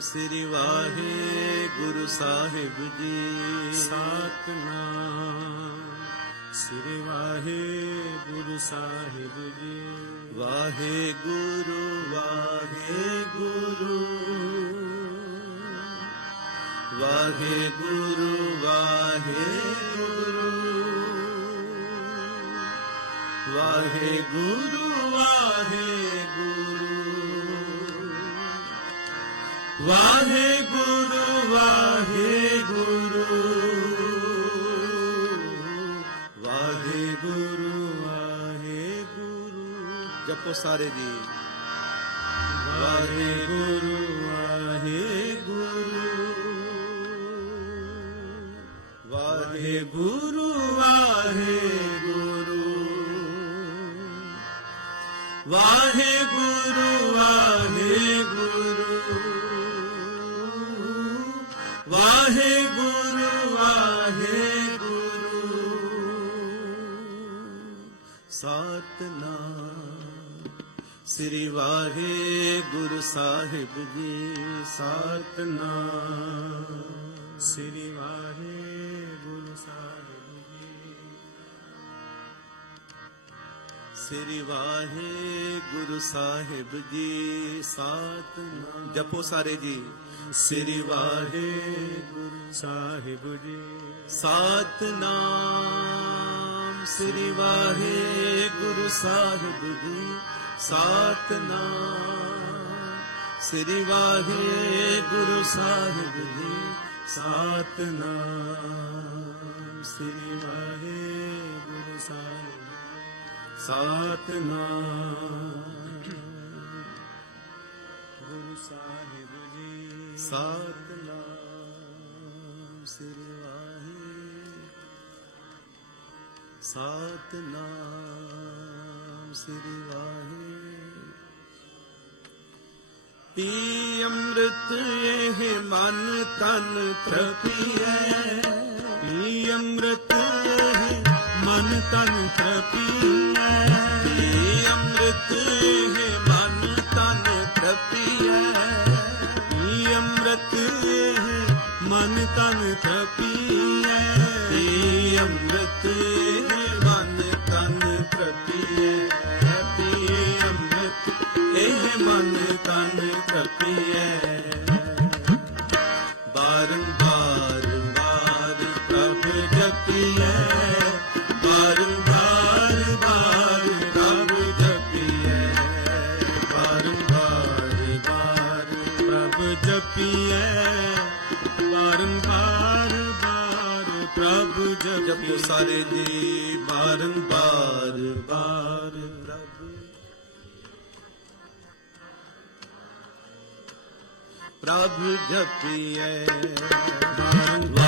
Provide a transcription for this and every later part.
ਸ੍ਰੀ ਵਾਹਿਗੁਰੂ ਸਾਹਿਬ ਜੀ। ਸਤਨਾਮ। ਸ੍ਰੀ ਵਾਹਿਗੁਰੂ ਸਾਹਿਬ ਜੀ। ਵਾਹਿਗੁਰੂ ਵਾਹਿਗੁਰੂ। ਵਾਹਿਗੁਰੂ ਵਾਹਿਗੁਰੂ। ਵਾਹਿਗੁਰੂ ਵਾਹਿਗੁਰੂ ਵਾਹਿਗੁਰੂ। ਵਾਹਿਗੁਰੂ ਵਾਹਿਗੁਰੂ। ਵਾਹਿਗੁਰੂ ਜਪੋ ਸਾਰੇ ਜੀ। ਵਾਹਿਗੁਰੂ। ਸਤਨਾਮ ਸ੍ਰੀ ਵਾਹਿਗੁਰੂ ਸਾਹਿਬ ਜੀ ਸਤਨਾਮ ਸ੍ਰੀ ਵਾਹਿਗੁਰੂ ਸਾਹਿਬ ਜੀ। ਸ੍ਰੀ ਵਾਹਿਗੁਰੂ ਸਾਹਿਬ ਜੀ ਸਤਨਾਮ ਜਪੋ ਸਾਰੇ ਜੀ। ਸ੍ਰੀ ਵਾਹਿਗੁਰੂ ਸਾਹਿਬ ਜੀ ਸਤਨਾਮ ਸ੍ਰੀ ਵਾਹਿਗੁਰੂ ਸਾਹਿਬ ਜੀ ਸਤਨਾਮ ਸ੍ਰੀ ਵਾਹਿਗੁਰੂ ਸਾਹਿਬ ਜੀ ਸਤਨਾਮ ਸ੍ਰੀ ਵਾਹਿਗੁਰੂ ਸਾਹਿਬ ਸਤਨਾਮ ਗੁਰੂ ਸਾਹਿਬ ਜੀ ਸਤਨਾਮ ਸ੍ਰੀ ਸਤਨਾਮ ਸ੍ਰੀ ਵਾਹਿਗੁਰੂ। ਪੀ ਅੰਮ੍ਰਿਤ ਇਹ ਮਨ ਤਨ ਤ੍ਰਪੀਐ। ਪੀ ਅੰਮ੍ਰਿਤ ਇਹ ਮਨ ਤਨ ਤ੍ਰਪੀਐ। ਪੀ ਅੰਮ੍ਰਿਤ ਇਹ ਮਨ ਤਨ ਤ੍ਰਪੀਐ। ਪੀ ਅੰਮ੍ਰਿਤ ਇਹ ਮਨ ਤਨ ਤ੍ਰਪੀਐ। ਪ੍ਰਭ ਜਪਿਓ ਸਾਰੇ ਜੀ ਬਾਰੰਬਾਰ ਬਾਰ ਪ੍ਰਭ। ਪ੍ਰਭ ਜਪੀਐ ਵਾਹਿਗੁਰੂ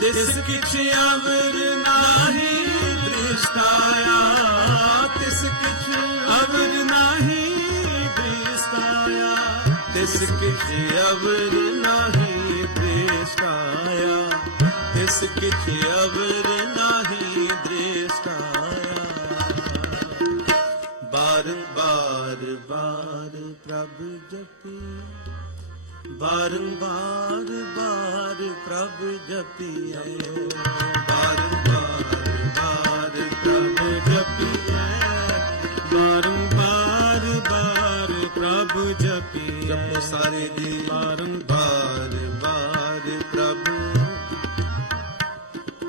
ਤਿਸ ਕਿਛ ਅਵਰ ਨਾਹੀ ਦ੍ਰਿਸ਼ਟਾਇਆ ਤਿਸ ਕਿਛ ਅਵਰ ਨਾਹੀ ਦ੍ਰਿਸ਼ਟਾਇਆ ਤਿਸ ਕਿਛ ਅਵਰ ਨਾਹੀ ਦ੍ਰਿਸ਼ਟਾਇਆ ਤਿਸ ਕਿਛ ਅਵਰ ਨਾਹੀ ਦ੍ਰਿਸ਼ਟਾਇਆ ਬਾਰੰਬਾਰ ਬਾਰ ਪ੍ਰਭ ਜਪੀ ਬਾਰੰਬਾਰ ਬਾਰ ਬਾਰ ਪ੍ਰਭ ਜਪੀਐ। ਬਾਰ ਬਾਰ ਬਾਰ ਪ੍ਰਭ ਜਪੀਐ। ਬਾਰ ਬਾਰ ਬਾਰ ਪ੍ਰਭ ਜਪੀਐ। ਜਪੋ ਸਾਰੇ ਦੀ ਬਾਰ ਬਾਰ ਬਾਰ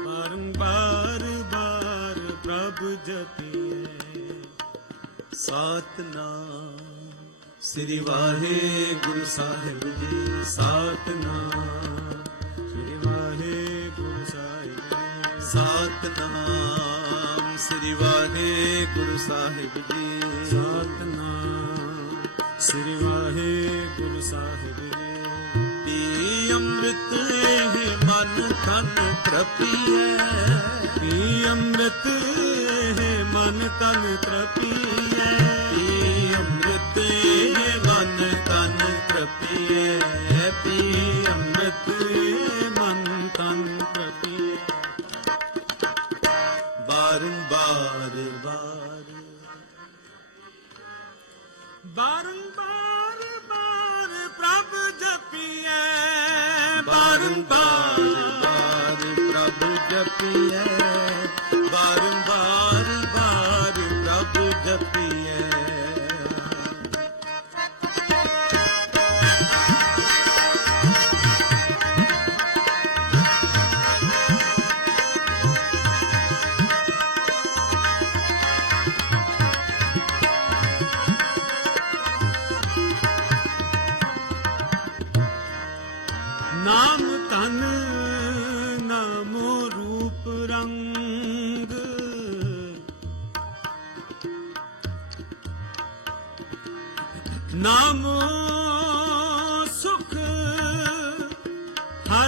ਬਾਰ ਬਾਰ ਬਾਰ ਪ੍ਰਭ ਜਪੀਐ। ਸਤਨਾਮ ਸ੍ਰੀ ਵਾਹਿਗੁਰੂ ਸਾਹਿਬ ਜੀ ਸਤਨਾਮ ਸਤਨਾਮ ਸ੍ਰੀ ਵਾਹਿਗੁਰੂ ਸਾਹਿਬ ਜੀ। ਸਤਨਾਮ ਸ੍ਰੀ ਵਾਹਿਗੁਰੂ ਸਾਹਿਬ ਜੀ। ਪੀ ਅੰਮ੍ਰਿਤ ਇਹ ਮਨ ਤਨ ਤ੍ਰਪੀਐ ਪੀ ਅੰਮ੍ਰਿਤ ਹੈ ਮਨ ਤਨ ਤ੍ਰਪੀਐ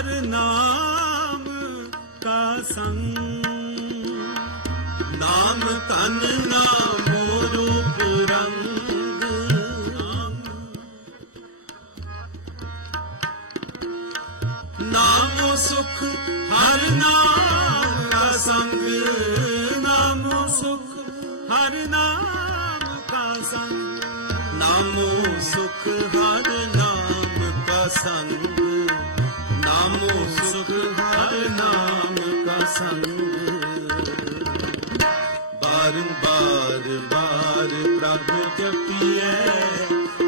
ਹਰ ਨਾਮ ਕਾ ਸੰਗ। ਨਾਮ ਤਨ ਨਾਮੋ ਰੂਪ ਰੰਗ। ਨਾਮ ਸੁਖ ਹਰ ਨਾਮ ਸੰਗ ਬਾਰੰਬਾਰ ਬਾਰ ਪ੍ਰਭ ਜਪੀਐ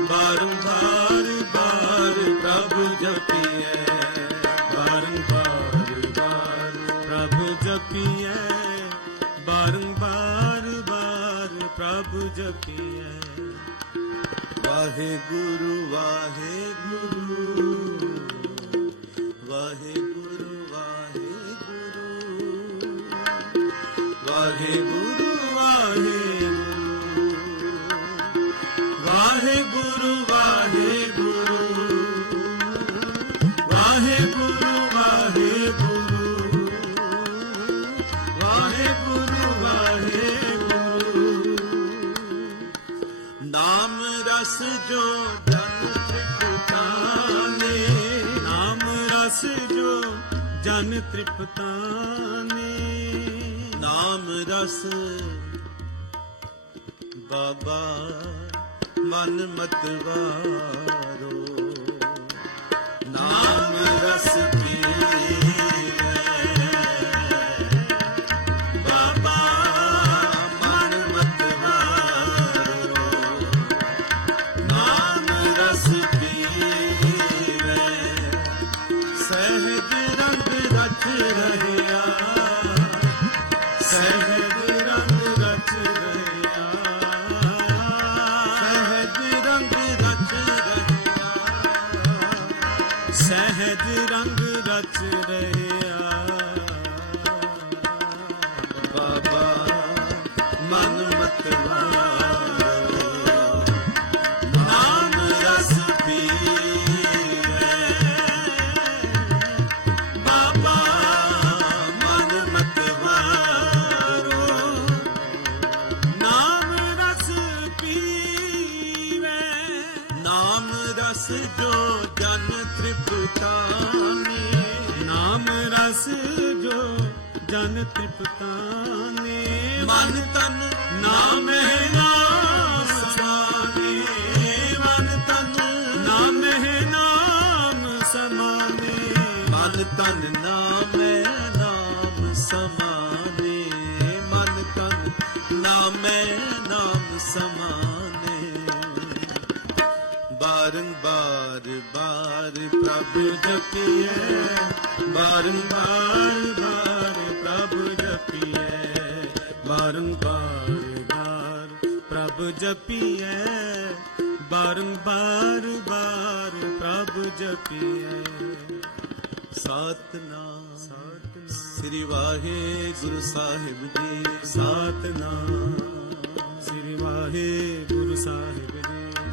ਬਾਰੰਬਾਰ ਬਾਰ ਪ੍ਰਭ ਜਪੀਐ ਬਾਰੰਬਾਰ ਬਾਰ ਪ੍ਰਭ ਜਪੀਐ ਬਾਰੰਬਾਰ ਬਾਰ ਪ੍ਰਭ ਜਪੀਐ ਵਾਹਿਗੁਰੂ ਵਾਹਿ ਵਾਹਿਗੁਰੂ ਵਾਹਿਗੁਰੂ ਵਾਹਿਗੁਰੂ ਵਾਹਿਗੁਰੂ ਵਾਹਿਗੁਰੂ ਵਾਹਿਗੁਰੂ ਵਾਹਿਗੁਰੂ ਵਾਹਿਗੁਰੂ ਨਾਮ ਰਸ ਜੋ ਜਨ ਤ੍ਰਿਪਤਾਨੇ, ਨਾਮ ਰਸ ਜੋ ਜਨ ਤ੍ਰਿਪਤਾਨੇ। ਰਸ ਬਾਬਾ ਮਨ ਮਤਵਾਰੋ। ਨਾਮ ਰਸ ਪੀਵੇ ਬਾਬਾ ਤਨ ਨਾਮੈ ਨਾਮ ਸਮਾਨੇ, ਮਨ ਤਨ ਨਾਮੈ ਨਾਮ ਸਮਾਨੇ। ਬਾਰੰਬਾਰ ਬਾਰ ਪ੍ਰਭ ਜਪੀਐ ਬਾਰੰਬਾਰ ਬਾਰ ਪ੍ਰਭ ਜਪੀਐ ਬਾਰੰਬਾਰ ਬਾਰ ਪ੍ਰਭ ਜਪੀਐ ਬਾਰੰਬਾਰ ਬਾਰ ਪ੍ਰਭ ਜਪੀਐ। ਸਤਨਾਮ। ਸਤਨਾਮ ਸ੍ਰੀ ਵਾਹਿਗੁਰੂ ਸਾਹਿਬ ਜੀ, ਸਤਨਾਮ। ਸ੍ਰੀ ਵਾਹਿਗੁਰੂ ਸਾਹਿਬ ਜੀ,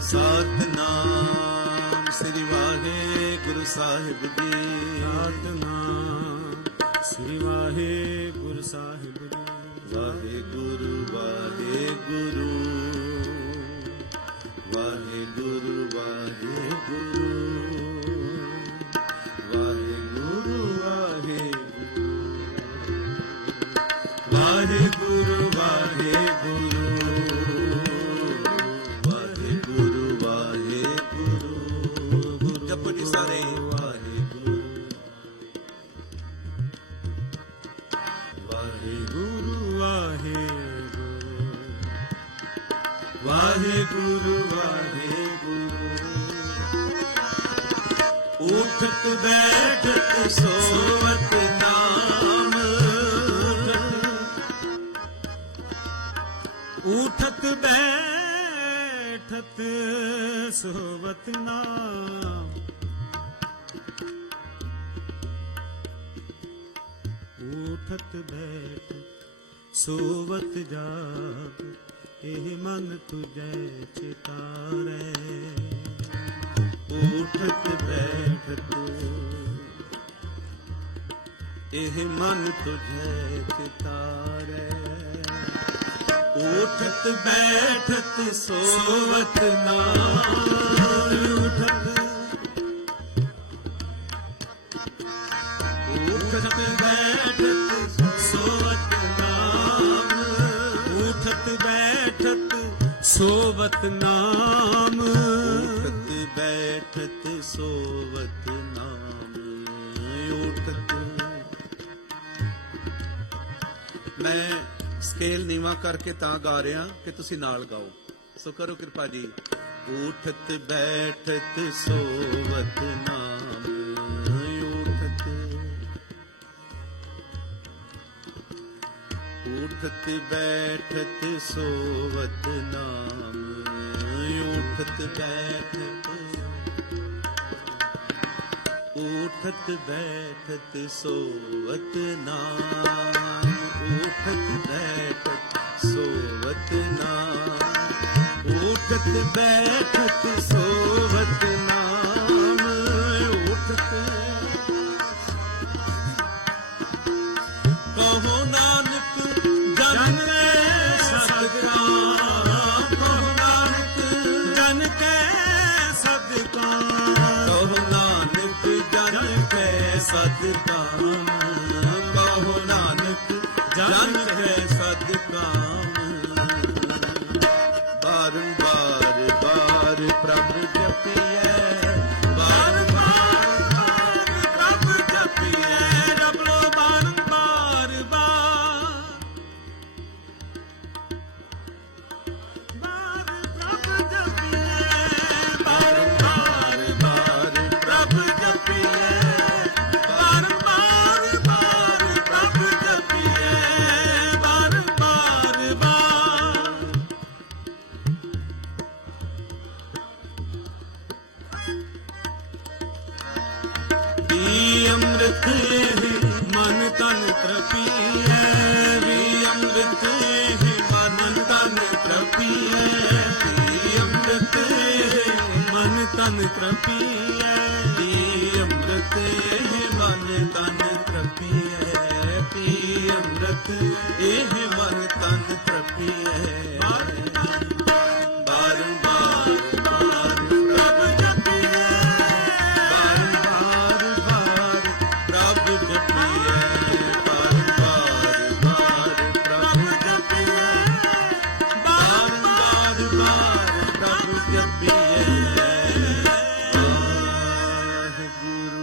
ਸਤਨਾਮ। ਸ੍ਰੀ ਵਾਹਿਗੁਰੂ ਸਾਹਿਬ ਜੀ, ਸਤਨਾਮ। ਸ੍ਰੀ ਵਾਹਿਗੁਰੂ ਸਾਹਿਬ ਜੀ। ਵਾਹਿਗੁਰੂ ਵਾਹਿਗੁਰੂ ਵਾਹਿਗੁਰੂ। ਵਾਹਿਗੁਰੂ ਵਾਹਿਗੁਰੂ। ਵਾਹਿਗੁਰੂ ਵਾਹਿਗੁਰੂ ਵਾਹਿਗੁਰੂ। ਵਾਹਿਗੁਰੂ ਜਪਜੀ ਸਾਰੇ। ਵਾਹਿਗੁਰੂ ਵਾਹਿਗੁਰੂ। ਵਾਹਿਗੁਰੂ ਵਾਹਿਗੁਰੂ। ਵਾਹਿਗੁਰੂ ਉਠਤ ਬੈਠਤ ਸੋਵਤ ਉਠਤ ਬੈਠਤ ਸੋਵਤ ਨਾ ਉਠਤ ਬੈਠ ਸੋਵਤ ਜਾਗ, ਇਹ ਮਨ ਤੁਝੈ ਚਿਤਾਰੈ। ਉਠਤ ਬੈਠਤ ਇਹ ਮਨ ਤੁਝੇ ਚਿਤਾਰੈ। ਉਠਤ ਬੈਠਤ ਸੋਵਤ ਨਾਮ ਉਠਤ ਉਠਤ ਬੈਠਤ ਸੋਵਤ ਨਾਮ ਉਠਤ ਬੈਠਤ ਸੋਵਤ ਨਾਮ ਉਠਤ ਬੈਠਤ ਸੋਵਤ ਨਾਮ ਉਠਤ ਮੈਂ ਸਕੇਲ ਨੀਵਾ ਕਰਕੇ ਤਾਂ ਗਾ ਰਿਹਾ ਕਿ ਤੁਸੀਂ ਨਾਲ ਗਾਓ। ਸੋ ਕਰੋ ਕਿਰਪਾ ਜੀ। ਉਠਤ ਬੈਠਤ ਸੋਵਤ ਨਾਮ ਉਠਤ। ਉਠਤ ਬੈਠਤ ਸੋਵਤ ਨਾਮ ਉਠਤ ਬੈਠਤ। ਉਠਤ ਬੈਠਤ ਸੋਵਤ ਨਾਮ ਉਠਤ ਬੈਠਤ ਸੋਵਤ ਨਾਮ ਉਠਤ ਬੈਠਤ ਸੋਵਤ ਨਾਮ ਉਠਤ ਕਹੋ ਨਾਨਕ ਜਨ ਕੈ ਸਦਕਾ ਕਹੋ ਨਾਨਕ ਜਨ ਕੈ ਸਦਕਾ ਕਹੋ ਨਾਨਕ ਜਨ ਕੈ ਸਤਿਕਾਰ ਤ੍ਰਪੀਐ